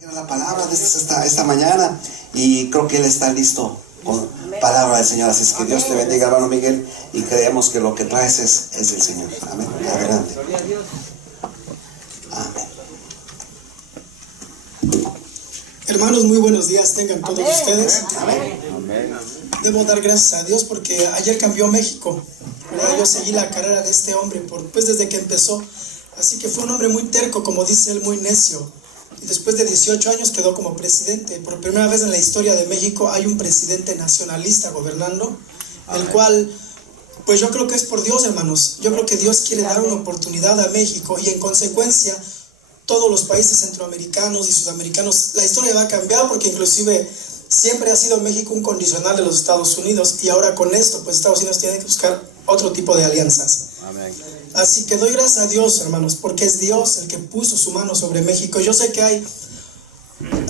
La palabra de esta mañana, y creo que él está listo con palabra del Señor. Así es que Dios te bendiga, hermano Miguel, y creemos que lo que traes es el Señor. Amén. Adelante. Amén. Hermanos, muy buenos días tengan todos ustedes. Amén. Debo dar gracias a Dios porque ayer cambió México, ¿verdad? Yo seguí la carrera de este hombre desde que empezó. Así que fue un hombre muy terco, como dice él, muy necio. Y después de 18 años quedó como presidente. Por primera vez en la historia de México hay un presidente nacionalista gobernando, el cual, pues yo creo que es por Dios, hermanos. Yo creo que Dios quiere dar una oportunidad a México, y en consecuencia todos los países centroamericanos y sudamericanos, la historia va a cambiar, porque inclusive siempre ha sido México un condicional de los Estados Unidos, y ahora con esto, pues Estados Unidos tiene que buscar otro tipo de alianzas. Amén. Así que doy gracias a Dios, hermanos, porque es Dios el que puso su mano sobre México. Yo sé que hay,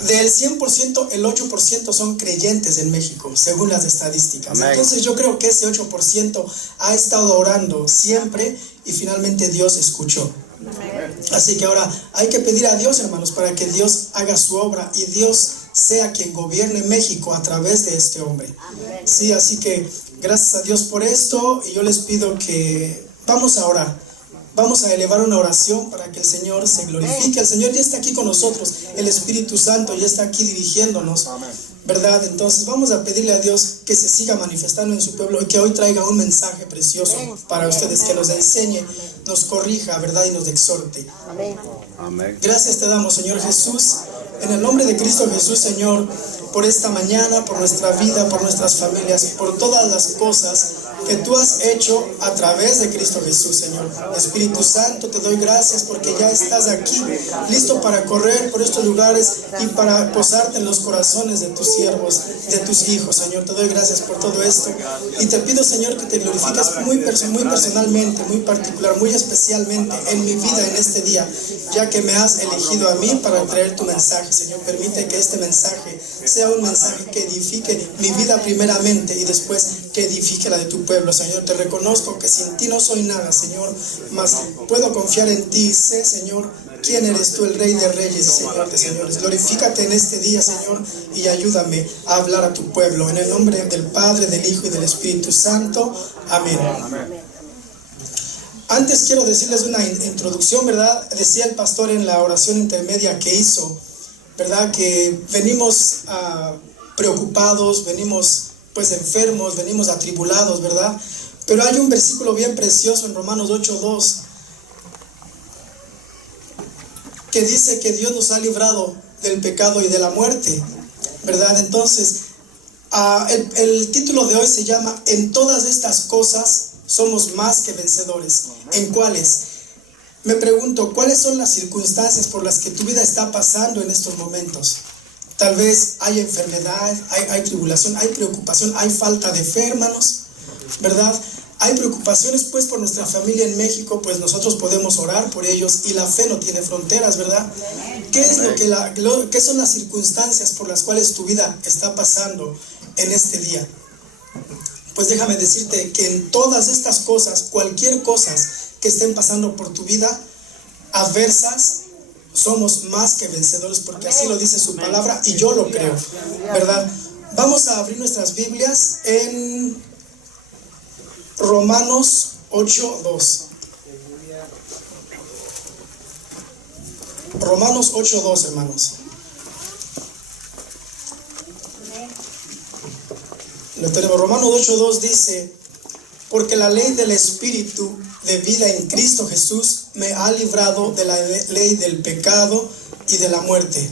del 100%, el 8% son creyentes en México, según las estadísticas. Amén. Entonces yo creo que ese 8% ha estado orando siempre, y finalmente Dios escuchó. Así que ahora hay que pedir a Dios, hermanos, para que Dios haga su obra y Dios sea quien gobierne México a través de este hombre. Sí, así que gracias a Dios por esto, y yo les pido que vamos a orar. Vamos a elevar una oración para que el Señor se glorifique. El Señor ya está aquí con nosotros, el Espíritu Santo ya está aquí dirigiéndonos, ¿verdad? Entonces vamos a pedirle a Dios que se siga manifestando en su pueblo, y que hoy traiga un mensaje precioso para ustedes, que nos enseñe, nos corrija, ¿verdad? Y nos exhorte. Amén. Gracias te damos, Señor Jesús, en el nombre de Cristo Jesús, Señor, por esta mañana, por nuestra vida, por nuestras familias, por todas las cosas que tú has hecho a través de Cristo Jesús, Señor. Espíritu Santo, te doy gracias porque ya estás aquí, listo para correr por estos lugares y para posarte en los corazones de tus siervos, de tus hijos, Señor. Te doy gracias por todo esto, y te pido, Señor, que te glorifiques muy personalmente, muy particular, muy especialmente en mi vida en este día, ya que me has elegido a mí para traer tu mensaje, Señor. Permite que este mensaje sea un mensaje que edifique mi vida primeramente, y después que edifique la de tu pueblo, Señor. Te reconozco que sin ti no soy nada, Señor, mas puedo confiar en ti. Sé, Señor, quién eres tú, el Rey de Reyes y Señor de Señores. Glorifícate en este día, Señor, y ayúdame a hablar a tu pueblo. En el nombre del Padre, del Hijo y del Espíritu Santo. Amén. Antes quiero decirles una introducción, ¿verdad? Decía el pastor en la oración intermedia que hizo, ¿verdad? Que venimos preocupados, venimos pues enfermos, venimos atribulados, ¿verdad? Pero hay un versículo bien precioso en Romanos 8:2 que dice que Dios nos ha librado del pecado y de la muerte, ¿verdad? Entonces, el título de hoy se llama En todas estas cosas somos más que vencedores. ¿En cuáles? Me pregunto, ¿cuáles son las circunstancias por las que tu vida está pasando en estos momentos? Tal vez hay enfermedad, hay tribulación, hay preocupación, hay falta de fe, hermanos, ¿verdad? Hay preocupaciones pues por nuestra familia en México, pues nosotros podemos orar por ellos, y la fe no tiene fronteras, ¿verdad? ¿Qué es qué son las circunstancias por las cuales tu vida está pasando en este día? Pues déjame decirte que en todas estas cosas, cualquier cosa que estén pasando por tu vida, adversas, somos más que vencedores, porque así lo dice su palabra, y yo lo creo, ¿verdad? Vamos a abrir nuestras Biblias en Romanos 8:2. Romanos 8:2, hermanos. Lo tenemos. Romanos 8:2 dice: porque la ley del Espíritu de vida en Cristo Jesús me ha librado de la ley del pecado y de la muerte.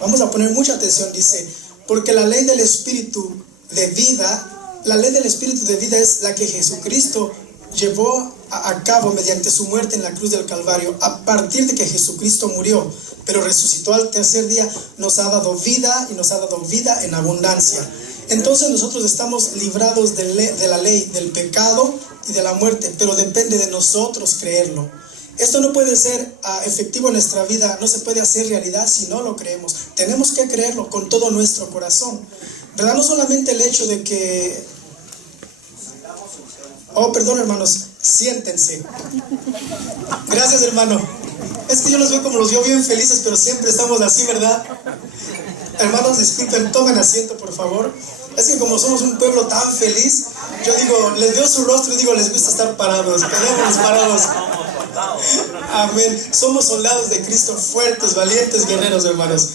Vamos a poner mucha atención. Dice, porque la ley del Espíritu de vida, la ley del Espíritu de vida es la que Jesucristo llevó a cabo mediante su muerte en la cruz del Calvario. A partir de que Jesucristo murió, pero resucitó al tercer día, nos ha dado vida, y nos ha dado vida en abundancia. Entonces nosotros estamos librados de la ley del pecado y de la muerte, pero depende de nosotros creerlo. Esto no puede ser efectivo en nuestra vida, no se puede hacer realidad si no lo creemos. Tenemos que creerlo con todo nuestro corazón, ¿verdad? No solamente el hecho de que... Oh, perdón, hermanos, siéntense. Gracias, hermano. Es que yo los veo como los veo bien felices, pero siempre estamos así, ¿verdad? Hermanos, disculpen, tomen asiento, por favor. Es que como somos un pueblo tan feliz, yo digo, les veo su rostro y digo, les gusta estar parados. Quedémonos parados. Amén. Somos soldados de Cristo, fuertes, valientes, guerreros, hermanos.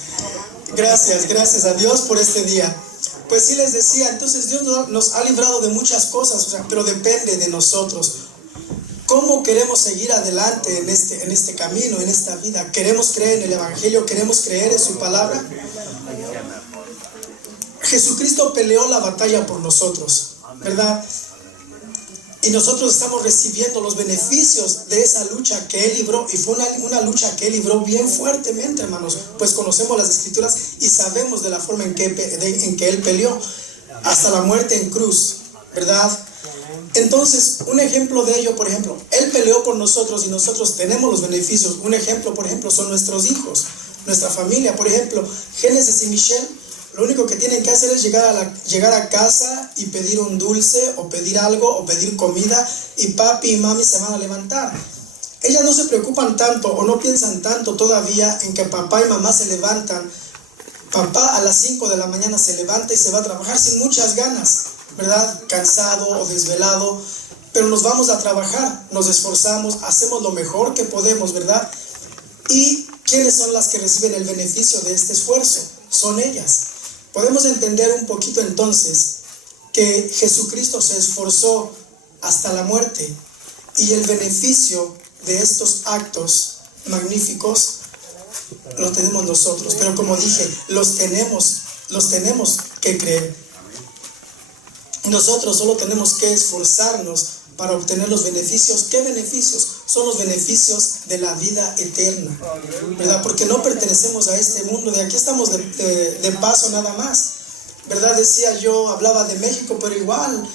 Gracias a Dios por este día. Pues sí les decía, entonces Dios nos ha librado de muchas cosas, pero depende de nosotros. ¿Cómo queremos seguir adelante en este camino, en esta vida? ¿Queremos creer en el Evangelio? ¿Queremos creer en su palabra? Jesucristo peleó la batalla por nosotros, ¿verdad? Y nosotros estamos recibiendo los beneficios de esa lucha que Él libró. Y fue una lucha que Él libró bien fuertemente, hermanos. Pues conocemos las Escrituras y sabemos de la forma en que Él peleó. Hasta la muerte en cruz, ¿verdad? Entonces, un ejemplo de ello, por ejemplo, Él peleó por nosotros y nosotros tenemos los beneficios. Un ejemplo, por ejemplo, son nuestros hijos, nuestra familia. Por ejemplo, Génesis y Michelle, lo único que tienen que hacer es llegar a casa y pedir un dulce o pedir algo o pedir comida y papi y mami se van a levantar. Ellas no se preocupan tanto o no piensan tanto todavía en que papá y mamá se levantan. Papá a las 5 de la mañana se levanta y se va a trabajar sin muchas ganas, ¿verdad? Cansado o desvelado, pero nos vamos a trabajar, nos esforzamos, hacemos lo mejor que podemos, ¿verdad? ¿Y quiénes son las que reciben el beneficio de este esfuerzo? Son ellas. Podemos entender un poquito entonces que Jesucristo se esforzó hasta la muerte y el beneficio de estos actos magníficos los tenemos nosotros. Pero como dije, los tenemos que creer. Nosotros solo tenemos que esforzarnos para obtener los beneficios. ¿Qué beneficios? Son los beneficios de la vida eterna, ¿verdad? Porque no pertenecemos a este mundo, de aquí estamos de paso nada más, ¿verdad? Decía yo, hablaba de México, pero igual,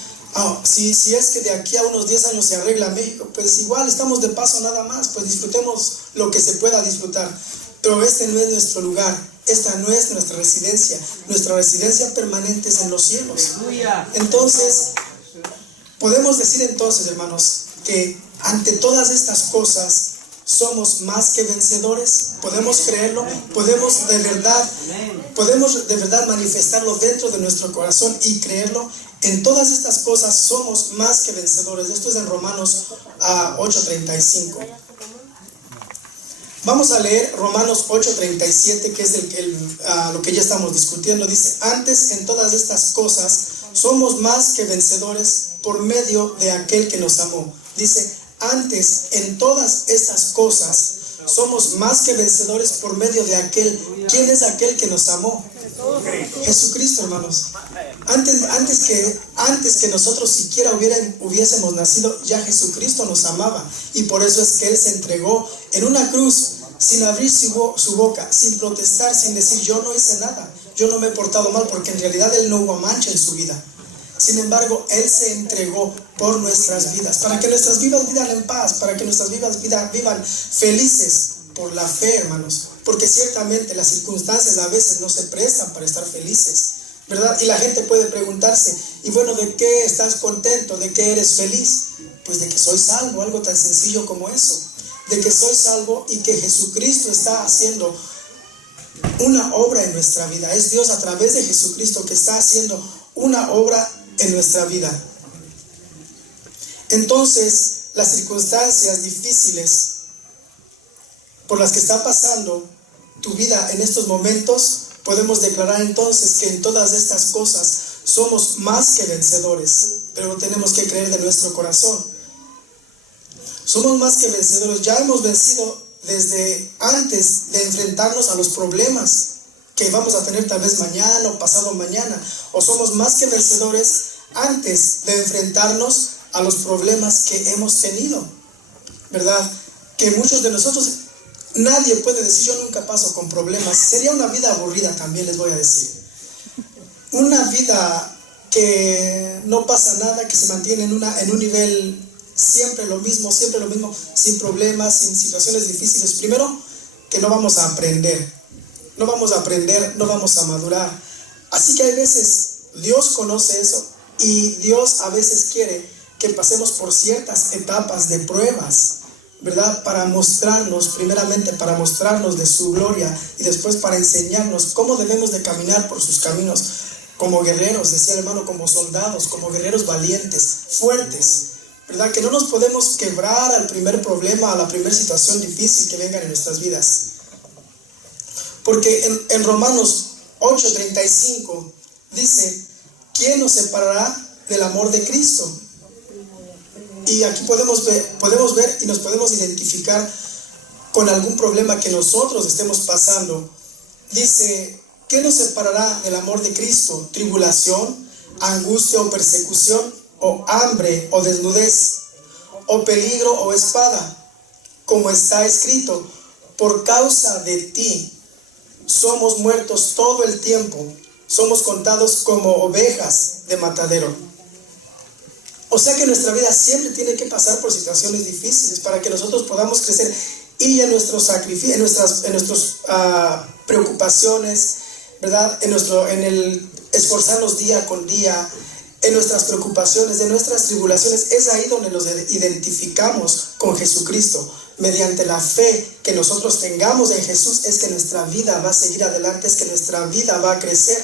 si es que de aquí a unos 10 años se arregla México, pues igual estamos de paso nada más, pues disfrutemos lo que se pueda disfrutar. Pero este no es nuestro lugar, esta no es nuestra residencia permanente es en los cielos. Entonces, podemos decir entonces, hermanos, que ante todas estas cosas somos más que vencedores. Podemos creerlo, podemos de verdad manifestarlo dentro de nuestro corazón y creerlo. En todas estas cosas somos más que vencedores. Esto es en Romanos 8:35. Vamos a leer Romanos 8:37, que es lo que ya estamos discutiendo. Dice, antes en todas estas cosas somos más que vencedores por medio de aquel que nos amó. Dice, antes en todas estas cosas somos más que vencedores por medio de aquel. ¿Quién es aquel que nos amó? Jesucristo, hermanos. Antes que nosotros siquiera hubiésemos nacido, ya Jesucristo nos amaba. Y por eso es que Él se entregó en una cruz, sin abrir su boca, sin protestar, sin decir, yo no hice nada, yo no me he portado mal, porque en realidad Él no hubo mancha en su vida. Sin embargo, Él se entregó por nuestras vidas, para que nuestras vidas vivan en paz, para que nuestras vidas vivan felices por la fe, hermanos. Porque ciertamente las circunstancias a veces no se prestan para estar felices, ¿verdad? Y la gente puede preguntarse, y bueno, ¿de qué estás contento? ¿De qué eres feliz? Pues de que soy salvo, algo tan sencillo como eso. De que soy salvo y que Jesucristo está haciendo una obra en nuestra vida. Es Dios a través de Jesucristo que está haciendo una obra en nuestra vida. Entonces, las circunstancias difíciles por las que está pasando tu vida en estos momentos, podemos declarar entonces que en todas estas cosas somos más que vencedores, pero tenemos que creer de nuestro corazón. Somos más que vencedores, ya hemos vencido desde antes de enfrentarnos a los problemas que vamos a tener tal vez mañana o pasado mañana, o somos más que vencedores antes de enfrentarnos a los problemas que hemos tenido, ¿verdad? Que muchos de nosotros, nadie puede decir yo nunca paso con problemas. Sería una vida aburrida también, les voy a decir. Una vida que no pasa nada, que se mantiene en un nivel siempre lo mismo, sin problemas, sin situaciones difíciles. Primero, que no vamos a aprender, no vamos a madurar. Así que hay veces, Dios conoce eso y Dios a veces quiere que pasemos por ciertas etapas de pruebas ¿verdad? Para mostrarnos, primeramente para mostrarnos de su gloria y después para enseñarnos cómo debemos de caminar por sus caminos como guerreros, decía el hermano, como soldados, como guerreros valientes, fuertes, ¿verdad? Que no nos podemos quebrar al primer problema, a la primera situación difícil que venga en nuestras vidas. Porque en Romanos 8:35 dice: ¿quién nos separará del amor de Cristo? Y aquí podemos ver y nos podemos identificar con algún problema que nosotros estemos pasando. Dice: ¿qué nos separará del amor de Cristo? ¿Tribulación, angustia o persecución, o hambre o desnudez, o peligro o espada? Como está escrito: por causa de ti somos muertos todo el tiempo, somos contados como ovejas de matadero. O sea que nuestra vida siempre tiene que pasar por situaciones difíciles para que nosotros podamos crecer y en nuestros sacrificios, en nuestras preocupaciones, ¿verdad? En el esforzarnos día con día, en nuestras preocupaciones, en nuestras tribulaciones. Es ahí donde nos identificamos con Jesucristo. Mediante la fe que nosotros tengamos en Jesús es que nuestra vida va a seguir adelante, es que nuestra vida va a crecer,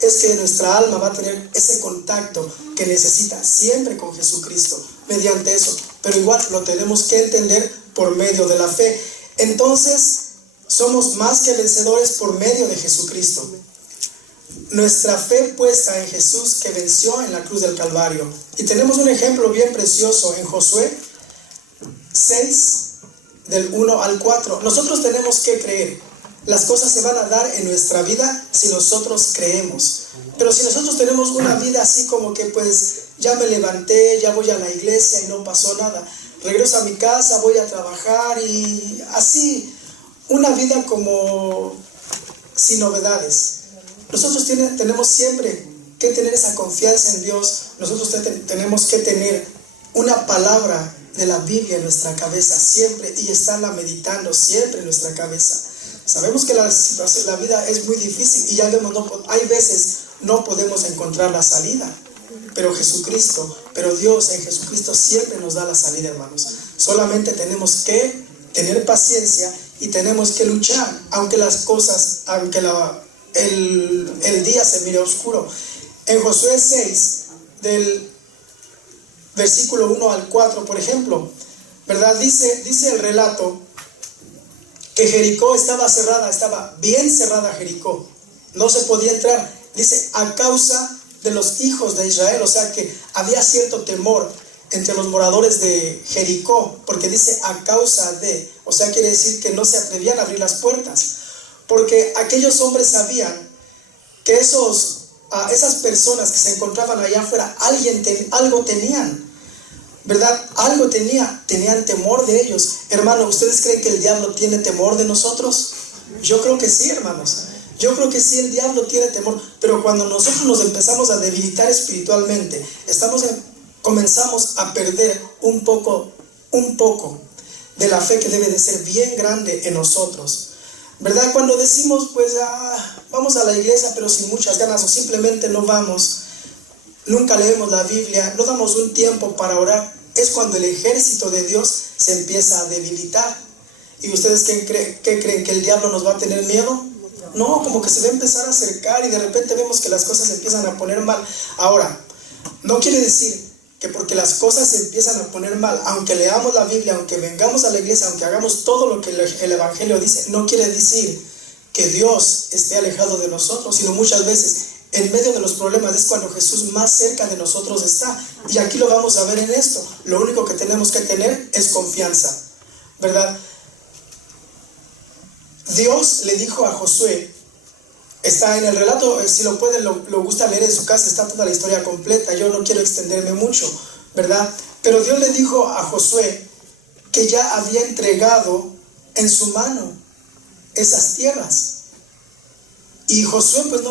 es que nuestra alma va a tener ese contacto que necesita siempre con Jesucristo, mediante eso. Pero igual lo tenemos que entender por medio de la fe. Entonces, somos más que vencedores por medio de Jesucristo. Nuestra fe puesta en Jesús, que venció en la cruz del Calvario. Y tenemos un ejemplo bien precioso en Josué 6, del 1 al 4. Nosotros tenemos que creer. Las cosas se van a dar en nuestra vida si nosotros creemos. Pero si nosotros tenemos una vida así como que pues ya me levanté, ya voy a la iglesia y no pasó nada, regreso a mi casa, voy a trabajar y así, una vida como sin novedades. Nosotros tenemos siempre que tener esa confianza en Dios. Nosotros tenemos que tener una palabra de la Biblia en nuestra cabeza siempre y estarla meditando siempre en nuestra cabeza. Sabemos que la vida es muy difícil y ya vemos, hay veces no podemos encontrar la salida, pero Dios en Jesucristo siempre nos da la salida, hermanos. Solamente tenemos que tener paciencia y tenemos que luchar, aunque las cosas, el día se mire oscuro. En Josué 6, del versículo 1 al 4, por ejemplo, ¿verdad? Dice el relato que Jericó estaba cerrada, estaba bien cerrada Jericó, no se podía entrar, dice, a causa de los hijos de Israel. O sea que había cierto temor entre los moradores de Jericó, porque dice a causa de, o sea, quiere decir que no se atrevían a abrir las puertas, porque aquellos hombres sabían que esas personas que se encontraban allá afuera, algo tenían, ¿verdad? Algo tenían temor de ellos. Hermano, ¿ustedes creen que el diablo tiene temor de nosotros? Yo creo que sí, hermanos. Yo creo que sí, el diablo tiene temor. Pero cuando nosotros nos empezamos a debilitar espiritualmente, comenzamos a perder un poco de la fe que debe de ser bien grande en nosotros, ¿verdad? Cuando decimos, pues, vamos a la iglesia, pero sin muchas ganas, o simplemente no vamos, nunca leemos la Biblia, no damos un tiempo para orar, es cuando el ejército de Dios se empieza a debilitar. ¿Y ustedes qué creen? ¿Que el diablo nos va a tener miedo? No, como que se va a empezar a acercar y de repente vemos que las cosas se empiezan a poner mal. Ahora, no quiere decir que porque las cosas se empiezan a poner mal, aunque leamos la Biblia, aunque vengamos a la iglesia, aunque hagamos todo lo que el Evangelio dice, no quiere decir que Dios esté alejado de nosotros, sino muchas veces en medio de los problemas es cuando Jesús más cerca de nosotros está. Y aquí lo vamos a ver en esto. Lo único que tenemos que tener es confianza, ¿verdad? Dios le dijo a Josué, está en el relato, si lo pueden, lo gusta leer en su casa, está toda la historia completa, yo no quiero extenderme mucho, ¿verdad? Pero Dios le dijo a Josué que ya había entregado en su mano esas tierras. Y Josué pues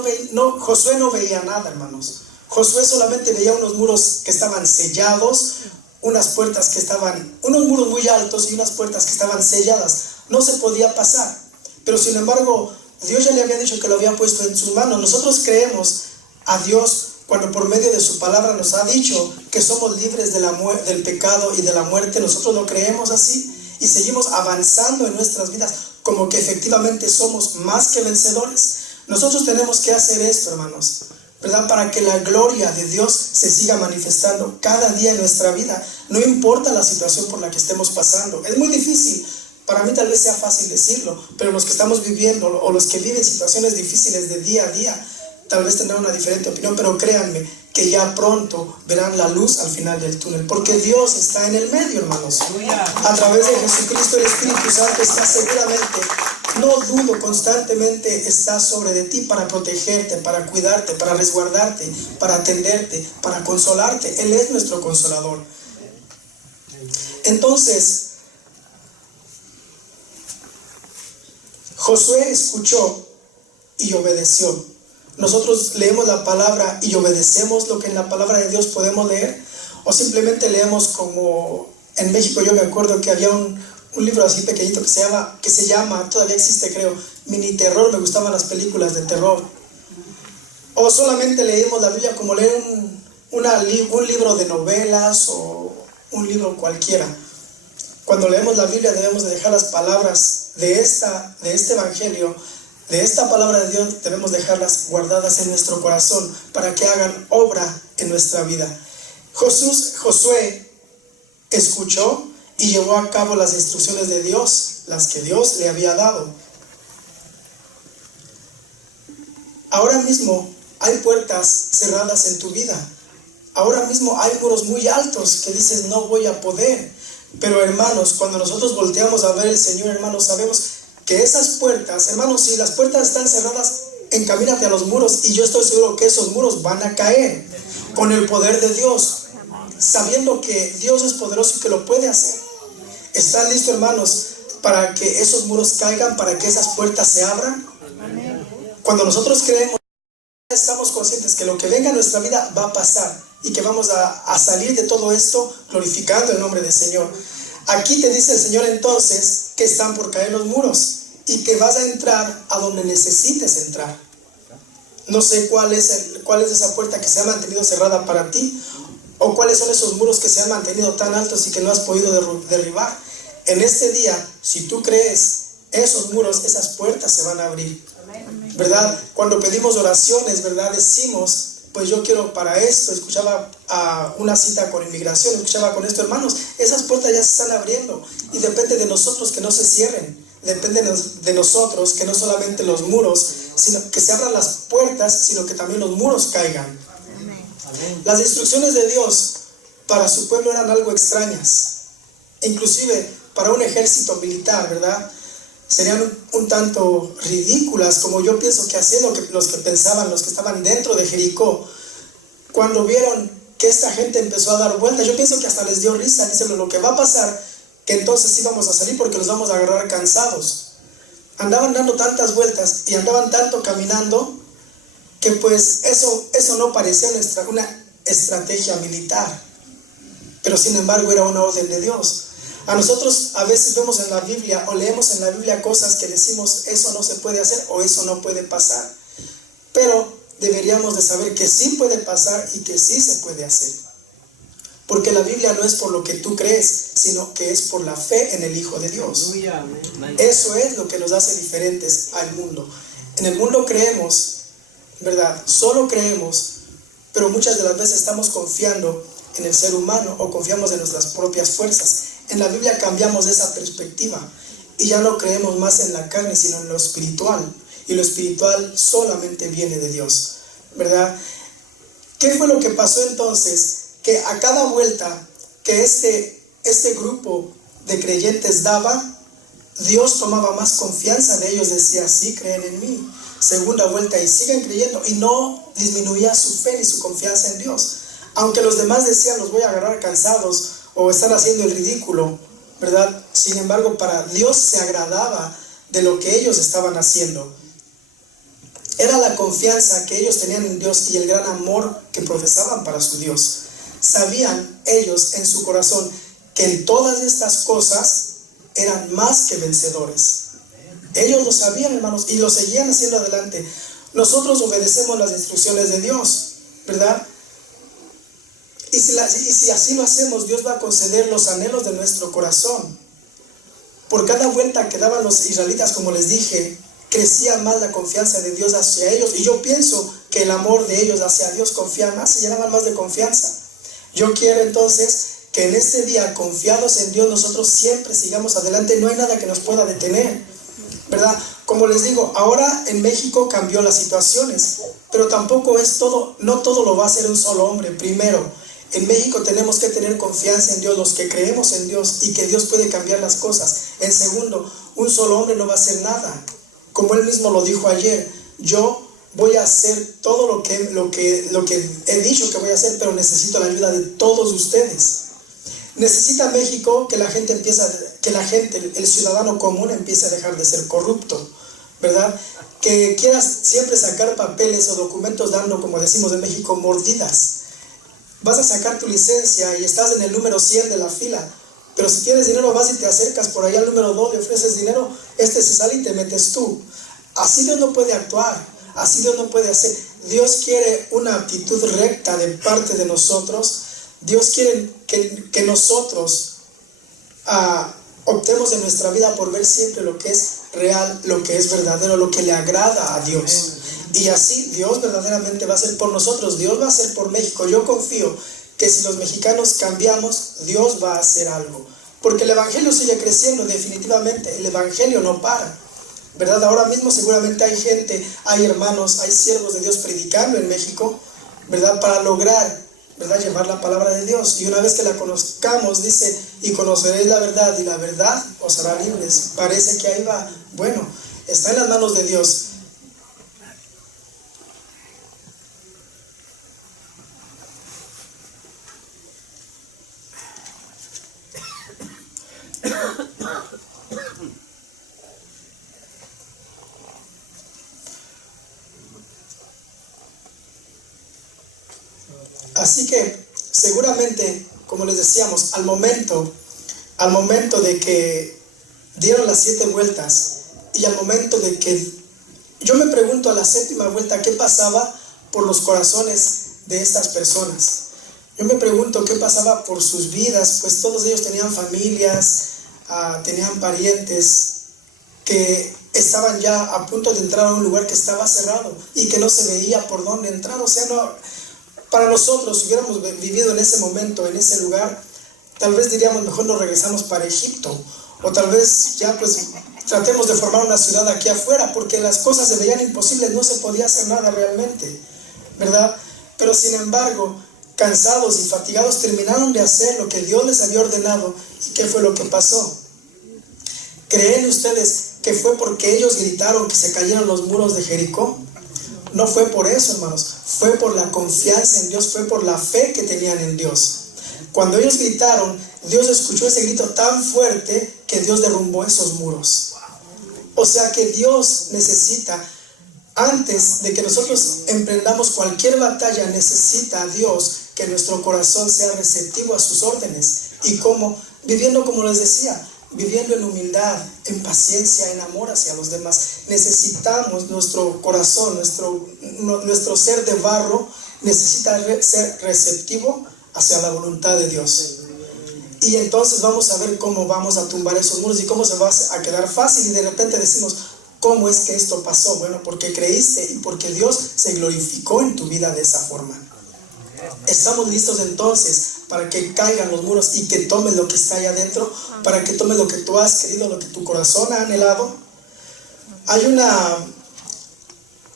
Josué no veía nada, hermanos. Josué solamente veía unos muros que estaban sellados, unas puertas que estaban, unos muros muy altos y unas puertas que estaban selladas. No se podía pasar. Pero sin embargo, Dios ya le había dicho que lo había puesto en sus manos. Nosotros creemos a Dios cuando por medio de su palabra nos ha dicho que somos libres del pecado y de la muerte. Nosotros lo creemos así. y seguimos avanzando en nuestras vidas como que efectivamente somos más que vencedores. Nosotros tenemos que hacer esto, hermanos, ¿verdad? Para que la gloria de Dios se siga manifestando cada día en nuestra vida. No importa la situación por la que estemos pasando. Es muy difícil. Para mí tal vez sea fácil decirlo, pero los que estamos viviendo o los que viven situaciones difíciles de día a día, tal vez tendrán una diferente opinión, pero créanme que ya pronto verán la luz al final del túnel, porque Dios está en el medio, hermanos. A través de Jesucristo el Espíritu Santo está seguramente, no dudo, constantemente está sobre de ti para protegerte, para cuidarte, para resguardarte, para atenderte, para consolarte. Él es nuestro consolador. Entonces, Josué escuchó y obedeció. Nosotros leemos la palabra y obedecemos lo que en la palabra de Dios podemos leer, o simplemente leemos como en México. Yo me acuerdo que había un libro así pequeñito que se llama, todavía existe creo, Mini Terror. Me gustaban las películas de terror. O solamente leímos la Biblia como leer un libro de novelas o un libro cualquiera. Cuando leemos la Biblia debemos de dejar las palabras de este evangelio, de esta palabra de Dios, debemos dejarlas guardadas en nuestro corazón para que hagan obra en nuestra vida. Josué escuchó y llevó a cabo las instrucciones de Dios, las que Dios le había dado. Ahora mismo hay puertas cerradas en tu vida. Ahora mismo hay muros muy altos que dices no voy a poder. Pero hermanos, cuando nosotros volteamos a ver al Señor, hermanos, sabemos que esas puertas, hermanos, si las puertas están cerradas, encamínate a los muros y yo estoy seguro que esos muros van a caer con el poder de Dios, sabiendo que Dios es poderoso y que lo puede hacer. ¿Están listos, hermanos, para que esos muros caigan, para que esas puertas se abran? Cuando nosotros creemos, estamos conscientes que lo que venga a nuestra vida va a pasar y que vamos a salir de todo esto glorificando el nombre del Señor. Aquí te dice el Señor entonces que están por caer los muros y que vas a entrar a donde necesites entrar. No sé cuál es esa puerta que se ha mantenido cerrada para ti, o cuáles son esos muros que se han mantenido tan altos y que no has podido derribar. En este día, si tú crees, esos muros, esas puertas se van a abrir, ¿verdad? Cuando pedimos oraciones, ¿verdad? Decimos, pues yo quiero para esto. Escuchaba una cita con inmigración, escuchaba con esto, hermanos, esas puertas ya se están abriendo y depende de nosotros que no se cierren. Depende de nosotros que no solamente los muros, sino que se abran las puertas, sino que también los muros caigan. Las instrucciones de Dios para su pueblo eran algo extrañas, inclusive para un ejército militar, ¿verdad? Serían un tanto ridículas, como yo pienso que haciendo los que pensaban, los que estaban dentro de Jericó, cuando vieron que esta gente empezó a dar vueltas. Yo pienso que hasta les dio risa. Dicen, lo que va a pasar, que entonces íbamos a salir porque los vamos a agarrar cansados. Andaban dando tantas vueltas y andaban tanto caminando que pues eso no parecía una estrategia militar, pero sin embargo era una orden de Dios. A nosotros a veces vemos en la Biblia o leemos en la Biblia cosas que decimos eso no se puede hacer o eso no puede pasar, pero deberíamos de saber que sí puede pasar y que sí se puede hacer, porque la Biblia no es por lo que tú crees, sino que es por la fe en el Hijo de Dios. Eso es lo que nos hace diferentes al mundo. En el mundo creemos, ¿verdad? Solo creemos, pero muchas de las veces estamos confiando en el ser humano o confiamos en nuestras propias fuerzas. En la Biblia cambiamos esa perspectiva y ya no creemos más en la carne, sino en lo espiritual. Y lo espiritual solamente viene de Dios, ¿verdad? ¿Qué fue lo que pasó entonces? Que a cada vuelta que este grupo de creyentes daba, Dios tomaba más confianza de ellos, decía, sí, creen en mí. Segunda vuelta y siguen creyendo, y no disminuía su fe ni su confianza en Dios. Aunque los demás decían, los voy a agarrar cansados o están haciendo el ridículo, ¿verdad? Sin embargo, para Dios se agradaba de lo que ellos estaban haciendo. Era la confianza que ellos tenían en Dios y el gran amor que profesaban para su Dios. Sabían ellos en su corazón que en todas estas cosas eran más que vencedores. Ellos lo sabían, hermanos, y lo seguían haciendo adelante. Nosotros obedecemos las instrucciones de Dios, ¿verdad? Y si así lo hacemos, Dios va a conceder los anhelos de nuestro corazón. por cada vuelta que daban los israelitas, como les dije, crecía más la confianza de Dios hacia ellos. Y yo pienso que el amor de ellos hacia Dios confía más, se llenaban más de confianza. Yo quiero entonces que en este día, confiados en Dios, nosotros siempre sigamos adelante. No hay nada que nos pueda detener, ¿verdad? Como les digo, ahora en México cambió las situaciones, pero tampoco es todo, no todo lo va a hacer un solo hombre. Primero, en México tenemos que tener confianza en Dios, los que creemos en Dios y que Dios puede cambiar las cosas. En segundo, un solo hombre no va a hacer nada. Como él mismo lo dijo ayer, yo voy a hacer todo lo que he dicho que voy a hacer, pero necesito la ayuda de todos ustedes. Necesita México que el ciudadano común empiece a dejar de ser corrupto, ¿verdad? Que quieras siempre sacar papeles o documentos dando, como decimos en México, mordidas. Vas a sacar tu licencia y estás en el número 100 de la fila, pero si tienes dinero vas y te acercas por allá al número 2, le ofreces dinero, se sale y te metes tú. Así Dios no puede actuar, así Dios no puede hacer. Dios quiere una actitud recta de parte de nosotros. Dios quiere que nosotros optemos en nuestra vida por ver siempre lo que es real, lo que es verdadero, lo que le agrada a Dios. Y así Dios verdaderamente va a hacer por nosotros, Dios va a hacer por México. Yo confío que si los mexicanos cambiamos, Dios va a hacer algo. Porque el evangelio sigue creciendo, definitivamente, el evangelio no para, ¿verdad? Ahora mismo seguramente hay gente, hay hermanos, hay siervos de Dios predicando en México, ¿verdad? Para lograr, ¿verdad?, llevar la palabra de Dios. Y una vez que la conozcamos, dice, y conoceréis la verdad, y la verdad os hará libres. Parece que ahí va. Bueno, está en las manos de Dios. Así que seguramente, como les decíamos, al momento de que dieron las 7 vueltas y al momento de que, yo me pregunto a la 7ª vuelta, ¿qué pasaba por los corazones de estas personas? Yo me pregunto qué pasaba por sus vidas, pues todos ellos tenían familias, tenían parientes que estaban ya a punto de entrar a un lugar que estaba cerrado y que no se veía por dónde entrar. O sea, no, para nosotros, si hubiéramos vivido en ese momento, en ese lugar, tal vez diríamos, mejor nos regresamos para Egipto, o tal vez ya pues tratemos de formar una ciudad aquí afuera, porque las cosas se veían imposibles, no se podía hacer nada realmente, ¿verdad? Pero sin embargo, cansados y fatigados, terminaron de hacer lo que Dios les había ordenado. ¿Y qué fue lo que pasó? ¿Creen ustedes que fue porque ellos gritaron que se cayeron los muros de Jericó? No fue por eso, hermanos, fue por la confianza en Dios, fue por la fe que tenían en Dios. Cuando ellos gritaron, Dios escuchó ese grito tan fuerte que Dios derrumbó esos muros. O sea que Dios necesita, antes de que nosotros emprendamos cualquier batalla, necesita a Dios que nuestro corazón sea receptivo a sus órdenes. ¿Y cómo? Viviendo, como les decía, viviendo en humildad, en paciencia, en amor hacia los demás. Necesitamos nuestro corazón, nuestro ser de barro, necesita ser receptivo hacia la voluntad de Dios. Y entonces vamos a ver cómo vamos a tumbar esos muros y cómo se va a quedar fácil. Y de repente decimos, ¿cómo es que esto pasó? Bueno, porque creíste y porque Dios se glorificó en tu vida de esa forma. Estamos listos entonces para que caigan los muros y que tomes lo que está ahí adentro, para que tomes lo que tú has querido, lo que tu corazón ha anhelado.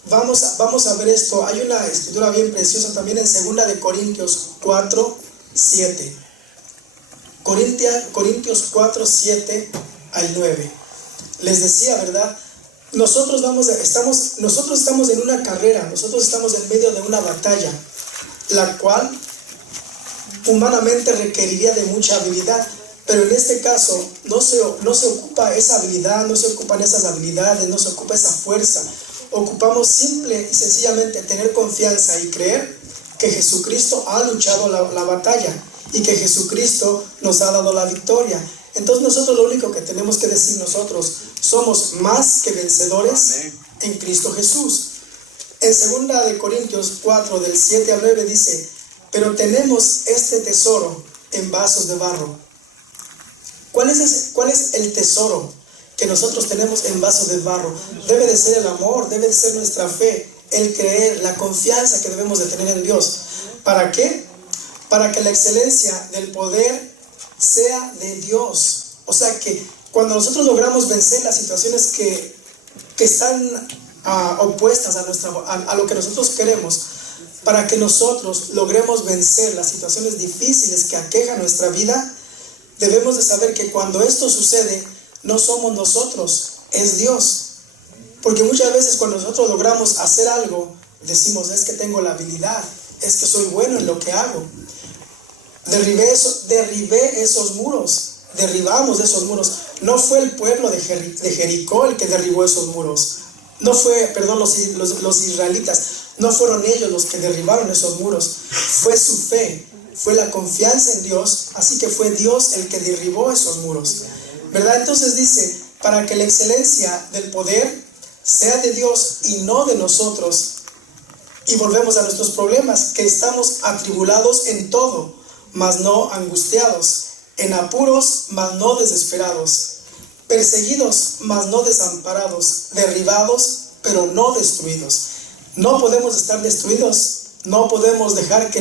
Vamos a ver esto. Hay una escritura bien preciosa también en 2 de Corintios 4, 7. Corintios 4, 7 al 9. Les decía, ¿verdad? Nosotros estamos en una carrera, nosotros estamos en medio de una batalla, la cual humanamente requeriría de mucha habilidad, pero en este caso no se ocupa esa habilidad, no se ocupan esas habilidades, no se ocupa esa fuerza. Ocupamos simple y sencillamente tener confianza y creer que Jesucristo ha luchado la batalla y que Jesucristo nos ha dado la victoria. Entonces nosotros lo único que tenemos que decir, nosotros somos más que vencedores en Cristo Jesús. En 2 de Corintios 4, del 7 al 9 dice, pero tenemos este tesoro en vasos de barro, ¿Cuál es el tesoro que nosotros tenemos en vaso de barro? Debe de ser el amor, debe de ser nuestra fe, el creer, la confianza que debemos de tener en Dios. ¿Para qué? Para que la excelencia del poder sea de Dios. O sea que cuando nosotros logramos vencer las situaciones que están opuestas a lo que nosotros queremos, para que nosotros logremos vencer las situaciones difíciles que aquejan nuestra vida, debemos de saber que cuando esto sucede, no somos nosotros, es Dios. Porque muchas veces cuando nosotros logramos hacer algo, decimos, es que tengo la habilidad, es que soy bueno en lo que hago. Derribé esos muros, derribamos esos muros. No fue el pueblo de Jericó el que derribó esos muros. No fue, perdón, los israelitas, no fueron ellos los que derribaron esos muros. Fue su fe, fue la confianza en Dios, así que fue Dios el que derribó esos muros, ¿verdad? Entonces dice, para que la excelencia del poder sea de Dios y no de nosotros. Y volvemos a nuestros problemas, que estamos atribulados en todo, mas no angustiados, en apuros, mas no desesperados, perseguidos, mas no desamparados, derribados, pero no destruidos. No podemos estar destruidos, no podemos dejar que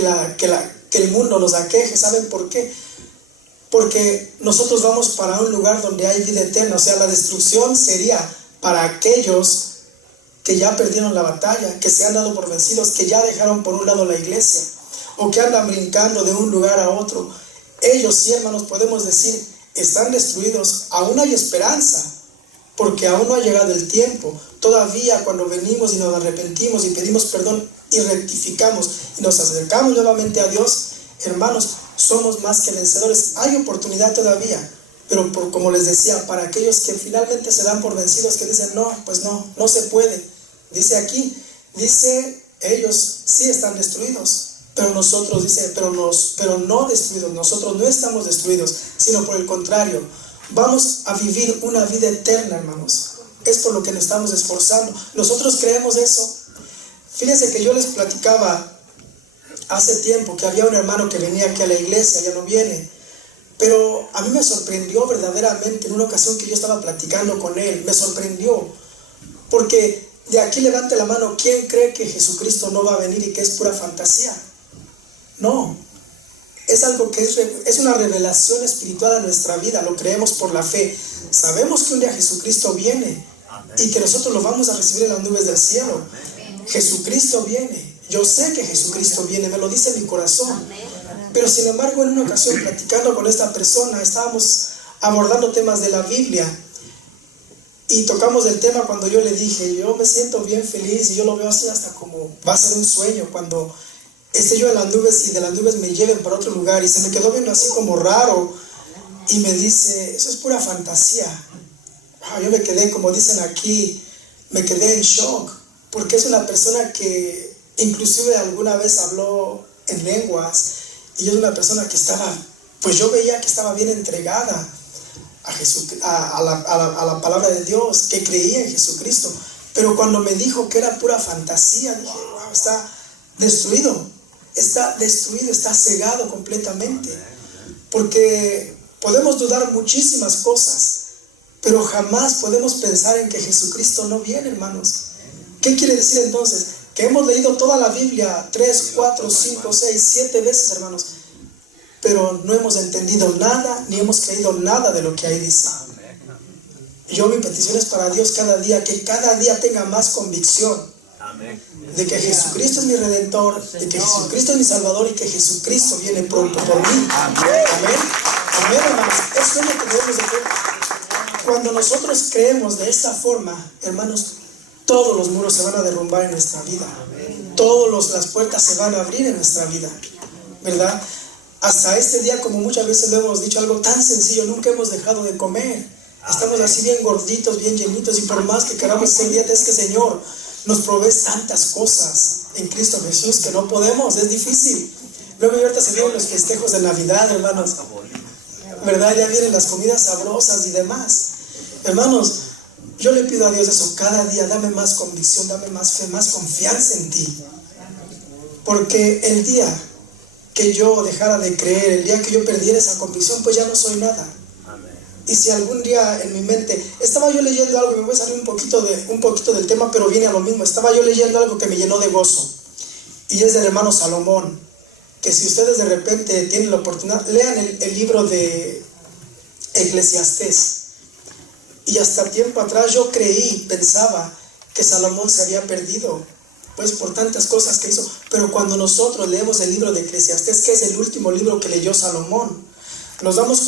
el mundo nos aqueje. ¿Saben por qué? Porque nosotros vamos para un lugar donde hay vida eterna. O sea, la destrucción sería para aquellos que ya perdieron la batalla, que se han dado por vencidos, que ya dejaron por un lado la iglesia, o que andan brincando de un lugar a otro. Ellos sí, hermanos, podemos decir, están destruidos. Aún hay esperanza, porque aún no ha llegado el tiempo. Todavía cuando venimos y nos arrepentimos y pedimos perdón y rectificamos y nos acercamos nuevamente a Dios, hermanos, somos más que vencedores. Hay oportunidad todavía, pero como les decía, para aquellos que finalmente se dan por vencidos, que dicen, no, pues no se puede. Dice aquí, ellos sí están destruidos, pero nosotros, dice, pero no destruidos. Nosotros no estamos destruidos, sino por el contrario, vamos a vivir una vida eterna, hermanos. Es por lo que nos estamos esforzando. Nosotros creemos eso. Fíjense que yo les platicaba hace tiempo que había un hermano que venía aquí a la iglesia, ya no viene, pero a mí me sorprendió verdaderamente en una ocasión que yo estaba platicando con él. Me sorprendió, porque de aquí levante la mano, ¿quién cree que Jesucristo no va a venir y que es pura fantasía? No, es algo que es una revelación espiritual a nuestra vida, lo creemos por la fe. Sabemos que un día Jesucristo viene y que nosotros lo vamos a recibir en las nubes del cielo. Jesucristo viene, yo sé que Jesucristo viene, me lo dice mi corazón. Pero sin embargo, en una ocasión platicando con esta persona, estábamos abordando temas de la Biblia y tocamos el tema cuando yo le dije, yo me siento bien feliz y yo lo veo así hasta como va a ser un sueño cuando esté yo en las nubes y de las nubes me lleven para otro lugar. Y se me quedó viendo así como raro y me dice, eso es pura fantasía. Yo me quedé, como dicen aquí, me quedé en shock, porque es una persona que inclusive alguna vez habló en lenguas y es una persona que estaba, pues yo veía que estaba bien entregada a Jesús, a la palabra de Dios, que creía en Jesucristo. Pero cuando me dijo que era pura fantasía, dije, wow, está destruido, está cegado completamente. Porque podemos dudar muchísimas cosas, pero jamás podemos pensar en que Jesucristo no viene, hermanos. ¿Qué quiere decir entonces? Que hemos leído toda la Biblia 3, 4, 5, 6, 7 veces, hermanos, pero no hemos entendido nada, ni hemos creído nada de lo que ahí dice. Yo, mi petición es para Dios cada día, que cada día tenga más convicción de que Jesucristo es mi Redentor, de que Jesucristo es mi Salvador y que Jesucristo viene pronto por mí. Amén. Amén, hermanos. Eso es lo que debemos de ver. Cuando nosotros creemos de esta forma, hermanos, todos los muros se van a derrumbar en nuestra vida. Todas las puertas se van a abrir en nuestra vida, ¿verdad? Hasta este día, como muchas veces lo hemos dicho, algo tan sencillo, nunca hemos dejado de comer. Estamos así bien gorditos, bien llenitos, y por más que queramos ser dietas, es que Señor nos provee tantas cosas en Cristo Jesús que no podemos, es difícil. Luego ahorita se vienen los festejos de Navidad, hermanos, ¿verdad? Ya vienen las comidas sabrosas y demás. Hermanos, yo le pido a Dios eso cada día, dame más convicción, dame más fe, más confianza en ti. Porque el día que yo dejara de creer, el día que yo perdiera esa convicción, pues ya no soy nada. Y si algún día en mi mente, estaba yo leyendo algo, y me voy a salir un poquito del tema, pero viene a lo mismo. Estaba yo leyendo algo que me llenó de gozo, y es del hermano Salomón, que si ustedes de repente tienen la oportunidad, lean el libro de Eclesiastés. Y hasta tiempo atrás yo pensaba que Salomón se había perdido, pues por tantas cosas que hizo. Pero cuando nosotros leemos el libro de Eclesiastés, que es el último libro que leyó Salomón, nos damos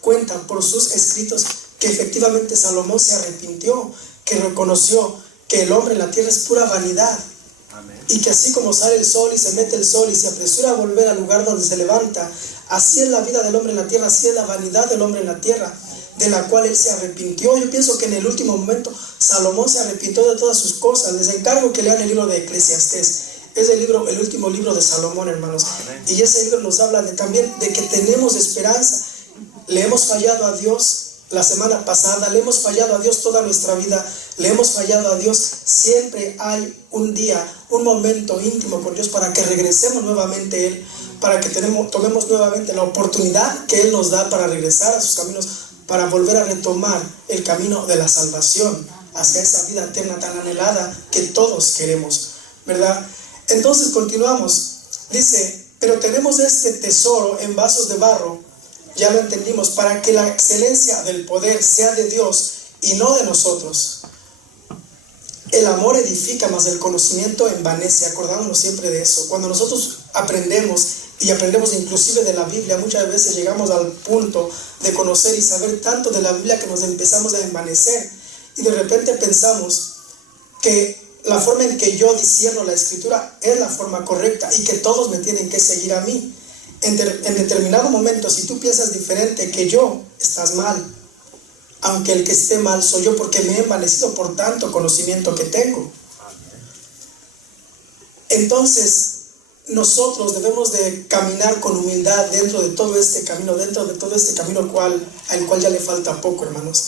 cuenta por sus escritos que efectivamente Salomón se arrepintió, que reconoció que el hombre en la tierra es pura vanidad. Amén. Y que así como sale el sol y se mete el sol y se apresura a volver al lugar donde se levanta, así es la vida del hombre en la tierra, así es la vanidad del hombre en la tierra, de la cual él se arrepintió. Yo pienso que en el último momento Salomón se arrepintió de todas sus cosas. Les encargo que lean el libro de Eclesiastés. Es el último libro de Salomón, hermanos. Amén. Y ese libro nos habla también de que tenemos esperanza. Le hemos fallado a Dios la semana pasada, le hemos fallado a Dios toda nuestra vida, le hemos fallado a Dios. Siempre hay un día, un momento íntimo con Dios para que regresemos nuevamente a Él, para que tomemos nuevamente la oportunidad que Él nos da para regresar a sus caminos, para volver a retomar el camino de la salvación hacia esa vida eterna tan anhelada que todos queremos, ¿verdad? Entonces continuamos. Dice, pero tenemos este tesoro en vasos de barro, ya lo entendimos, para que la excelencia del poder sea de Dios y no de nosotros. El amor edifica, mas el conocimiento envanece. Acordámonos siempre de eso. Cuando nosotros aprendemos inclusive de la Biblia, muchas veces llegamos al punto de conocer y saber tanto de la Biblia que nos empezamos a envanecer. Y de repente pensamos que la forma en que yo discierno la Escritura es la forma correcta y que todos me tienen que seguir a mí. En determinado momento, si tú piensas diferente que yo, estás mal. Aunque el que esté mal soy yo, porque me he envanecido por tanto conocimiento que tengo. Entonces, nosotros debemos de caminar con humildad dentro de todo este camino, al cual ya le falta poco, hermanos.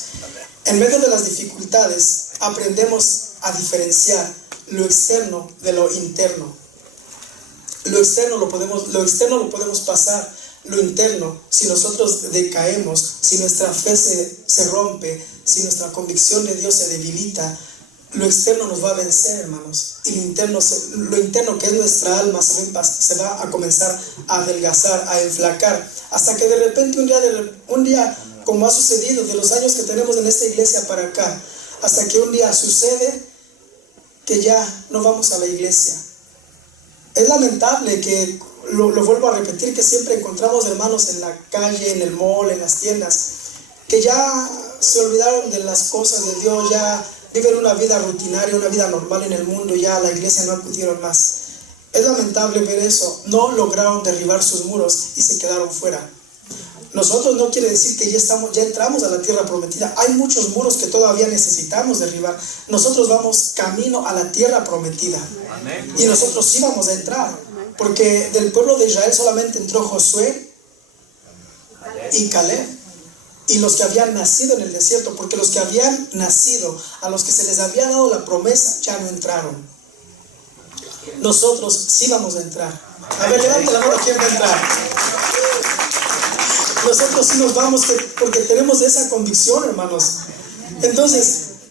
En medio de las dificultades, aprendemos a diferenciar lo externo de lo interno. Lo externo lo podemos pasar. Lo interno, si nosotros decaemos, si nuestra fe se rompe, si nuestra convicción de Dios se debilita, lo externo nos va a vencer, hermanos. Y lo interno, que es nuestra alma, se va a comenzar a adelgazar, a enflacar, hasta que de repente un día, como ha sucedido de los años que tenemos en esta iglesia para acá, hasta que un día sucede que ya no vamos a la iglesia. Es lamentable que, lo vuelvo a repetir, que siempre encontramos hermanos en la calle, en el mall, en las tiendas, que ya se olvidaron de las cosas de Dios, ya viven una vida rutinaria, una vida normal en el mundo, ya a la iglesia no acudieron más. Es lamentable ver eso. No lograron derribar sus muros y se quedaron fuera. Nosotros no quiere decir que ya entramos a la tierra prometida. Hay muchos muros que todavía necesitamos derribar. Nosotros vamos camino a la tierra prometida. Amén. Y nosotros sí vamos a entrar. Porque del pueblo de Israel solamente entró Josué y Caleb. Y los que habían nacido en el desierto. Porque los que habían nacido, a los que se les había dado la promesa, ya no entraron. Nosotros sí vamos a entrar. A ver, levante la mano, ¿quién va a entrar? Nosotros sí nos vamos porque tenemos esa convicción, hermanos.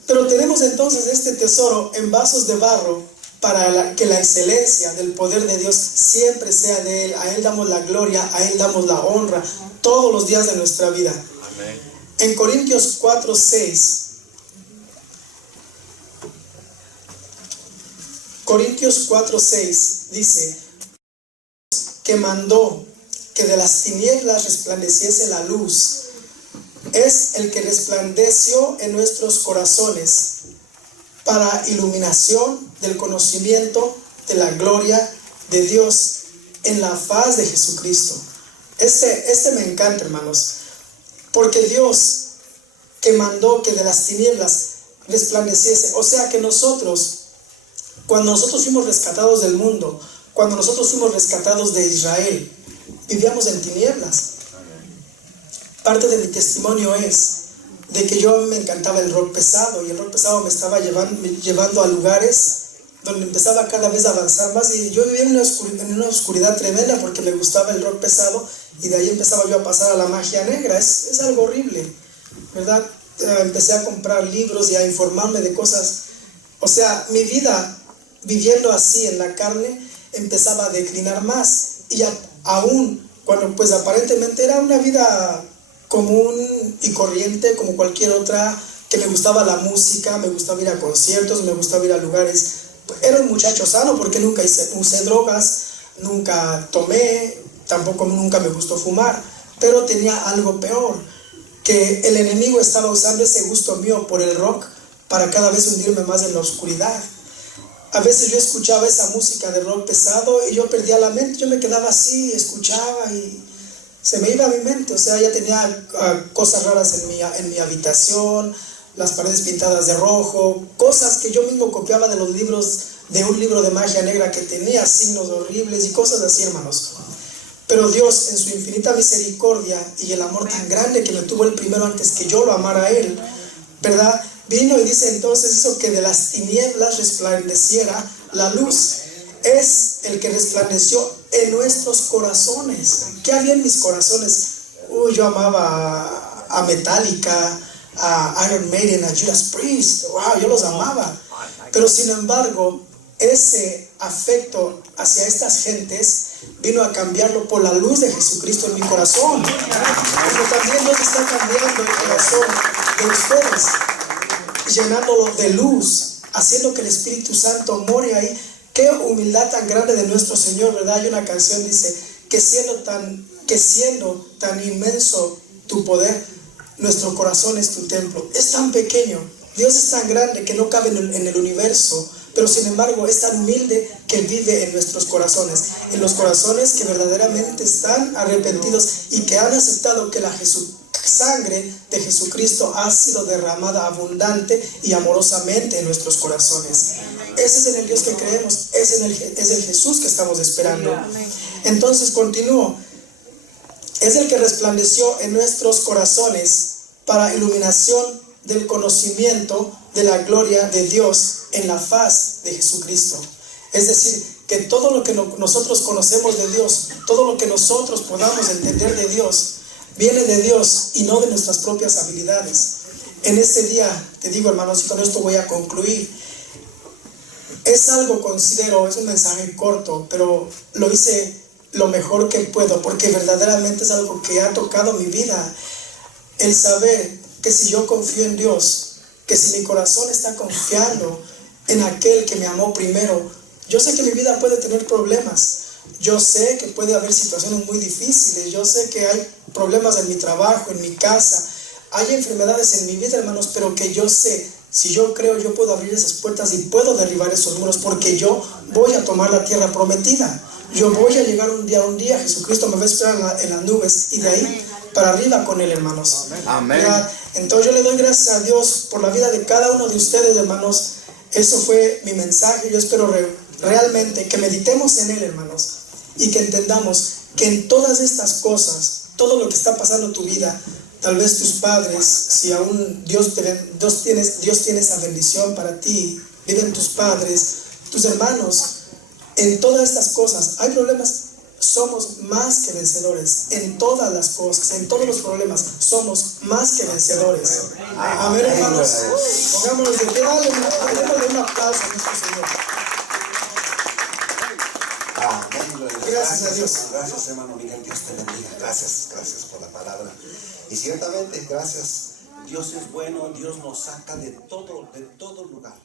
Pero tenemos entonces este tesoro en vasos de barro para que la excelencia del poder de Dios siempre sea de Él. A Él damos la gloria, a Él damos la honra todos los días de nuestra vida. Amén. En Corintios 4:6, dice que mandó que de las tinieblas resplandeciese la luz. Es el que resplandeció en nuestros corazones para iluminación del conocimiento de la gloria de Dios en la faz de Jesucristo. Este me encanta, hermanos, porque Dios que mandó que de las tinieblas resplandeciese, o sea que cuando nosotros fuimos rescatados del mundo, cuando nosotros fuimos rescatados de Israel, vivíamos en tinieblas. Parte de mi testimonio es de que yo me encantaba el rock pesado, y el rock pesado me estaba llevando a lugares donde empezaba cada vez a avanzar más, y yo vivía en una oscuridad tremenda porque me gustaba el rock pesado, y de ahí empezaba yo a pasar a la magia negra. Es algo horrible. ¿verdad? Empecé a comprar libros y a informarme de cosas. O sea, mi vida viviendo así en la carne empezaba a declinar más. Y aún cuando pues aparentemente era una vida común y corriente como cualquier otra, que me gustaba la música, me gustaba ir a conciertos, me gustaba ir a lugares. Era un muchacho sano porque nunca usé drogas, nunca tomé, tampoco nunca me gustó fumar, pero tenía algo peor, que el enemigo estaba usando ese gusto mío por el rock para cada vez hundirme más en la oscuridad. A veces yo escuchaba esa música de rock pesado y yo perdía la mente, yo me quedaba así, escuchaba y se me iba a mi mente. O sea, ya tenía cosas raras en mi habitación, las paredes pintadas de rojo, cosas que yo mismo copiaba de los libros, de un libro de magia negra que tenía signos horribles y cosas así, hermanos. Pero Dios, en su infinita misericordia y el amor tan grande que me tuvo Él primero antes que yo lo amara a Él, ¿verdad? Vino y dice entonces hizo que de las tinieblas resplandeciera la luz. Es el que resplandeció en nuestros corazones. ¿Qué había en mis corazones? Yo amaba a Metallica, a Iron Maiden, a Judas Priest. Wow, yo los amaba. Pero sin embargo, ese afecto hacia estas gentes vino a cambiarlo por la luz de Jesucristo en mi corazón. Pero también Dios está cambiando el corazón de ustedes, llenándolo de luz, haciendo que el Espíritu Santo more ahí. Qué humildad tan grande de nuestro Señor, ¿verdad? Hay una canción dice que siendo tan inmenso tu poder, nuestro corazón es tu templo. Es tan pequeño, Dios es tan grande que no cabe en el universo, pero sin embargo es tan humilde que vive en nuestros corazones, en los corazones que verdaderamente están arrepentidos y que han aceptado que la sangre de Jesucristo ha sido derramada abundante y amorosamente en nuestros corazones. Ese es en el Dios que creemos, es el Jesús que estamos esperando. Entonces continúo. Es el que resplandeció en nuestros corazones para iluminación del conocimiento de la gloria de Dios en la faz de Jesucristo. Es decir, que todo lo que nosotros conocemos de Dios, todo lo que nosotros podamos entender de Dios, viene de Dios y no de nuestras propias habilidades. En este día, te digo, hermanos, y con esto voy a concluir. Es algo, considero, es un mensaje corto, pero lo hice lo mejor que puedo, porque verdaderamente es algo que ha tocado mi vida. El saber que si yo confío en Dios, que si mi corazón está confiando en aquel que me amó primero, yo sé que mi vida puede tener problemas. Yo sé que puede haber situaciones muy difíciles. Yo sé que hay problemas en mi trabajo, en mi casa. Hay enfermedades en mi vida, hermanos, pero que yo sé, si yo creo, yo puedo abrir esas puertas y puedo derribar esos muros, porque yo voy a tomar la tierra prometida. Yo voy a llegar un día, Jesucristo me va a esperar en las nubes y de ahí para arriba con Él, hermanos. Amén. Entonces yo le doy gracias a Dios por la vida de cada uno de ustedes, hermanos. Eso fue mi mensaje. Yo espero realmente que meditemos en Él, hermanos, y que entendamos que en todas estas cosas, todo lo que está pasando en tu vida, tal vez tus padres, si aún Dios tiene esa bendición para ti, viven tus padres, tus hermanos, en todas estas cosas hay problemas. Somos más que vencedores en todas las cosas, en todos los problemas somos más que vencedores. Amén, hermanos. Pongámonos de pie, démosle un aplauso a nuestro Señor. Amén. Gracias a Dios. Gracias, hermano Miguel. Dios te bendiga. Gracias por la palabra. Y ciertamente, gracias. Dios es bueno. Dios nos saca de todo lugar.